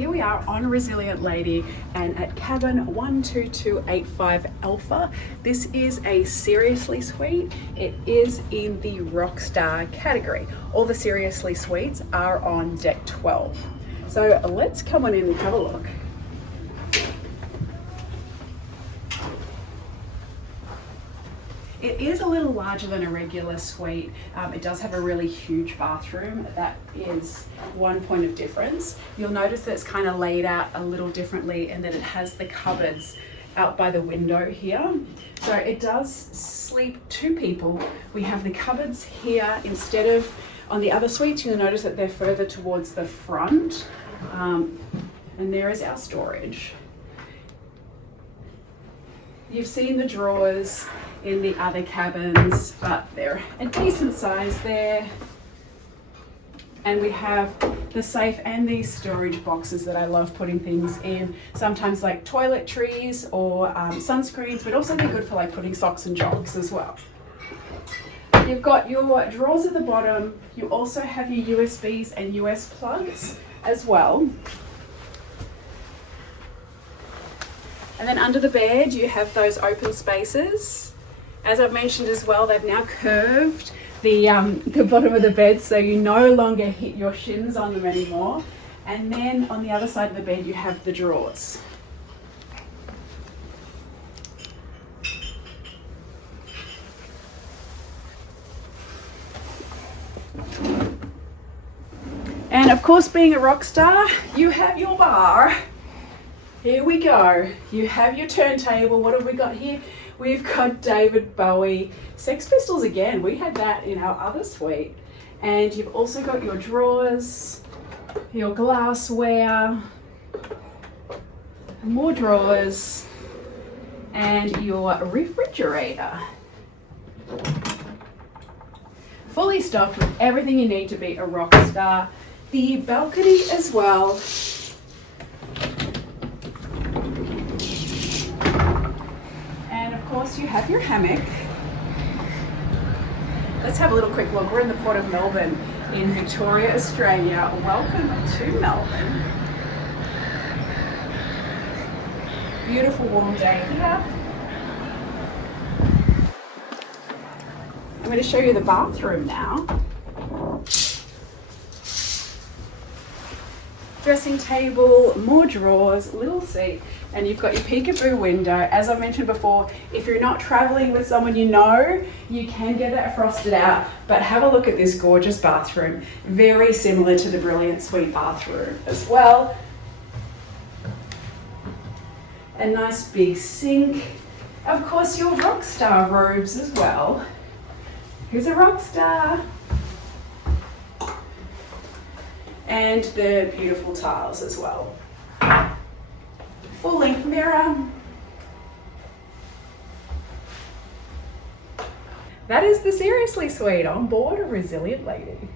Here we are on Resilient Lady and at cabin 12285 Alpha. This is a seriously suite. It is in the Rockstar category. All the seriously suites are on deck 12. So let's come on in and have a look. It is a little larger than a regular suite. It does have a really huge bathroom. That is one point of difference. You'll notice that it's kind of laid out a little differently and that it has the cupboards out by the window here. So it does sleep two people. We have the cupboards here instead of on the other suites. You'll notice that they're further towards the front. And there is our storage. You've seen the drawers in the other cabins, but they're a decent size there. And we have the safe and these storage boxes that I love putting things in, sometimes like toiletries or sunscreens, but also they're good for like putting socks and jocks as well. You've got your drawers at the bottom. You also have your USBs and US plugs as well. And then under the bed, you have those open spaces. As I've mentioned as well, they've now curved the bottom of the bed so you no longer hit your shins on them anymore. And then on the other side of the bed, you have the drawers. And of course, being a rock star, you have your bar. Here we go. You have your turntable. What have we got here? We've got David Bowie, Sex Pistols again. We had that in our other suite. And you've also got your drawers, your glassware, more drawers, and your refrigerator. Fully stocked with everything you need to be a rock star. The balcony as well. Of course, you have your hammock. Let's have a little quick look. We're in the Port of Melbourne in Victoria, Australia. Welcome to Melbourne. Beautiful warm day here. I'm going to show you the bathroom now. Dressing table, more drawers, little seat, and you've got your peekaboo window. As I mentioned before, if you're not traveling with someone you know, you can get that frosted out, but have a look at this gorgeous bathroom. Very similar to the Brilliant Suite bathroom as well. A nice big sink. Of course, your rock star robes as well. Who's a rock star? And the beautiful tiles as well. Full length mirror. That is the Seriously Suite on board a Resilient Lady.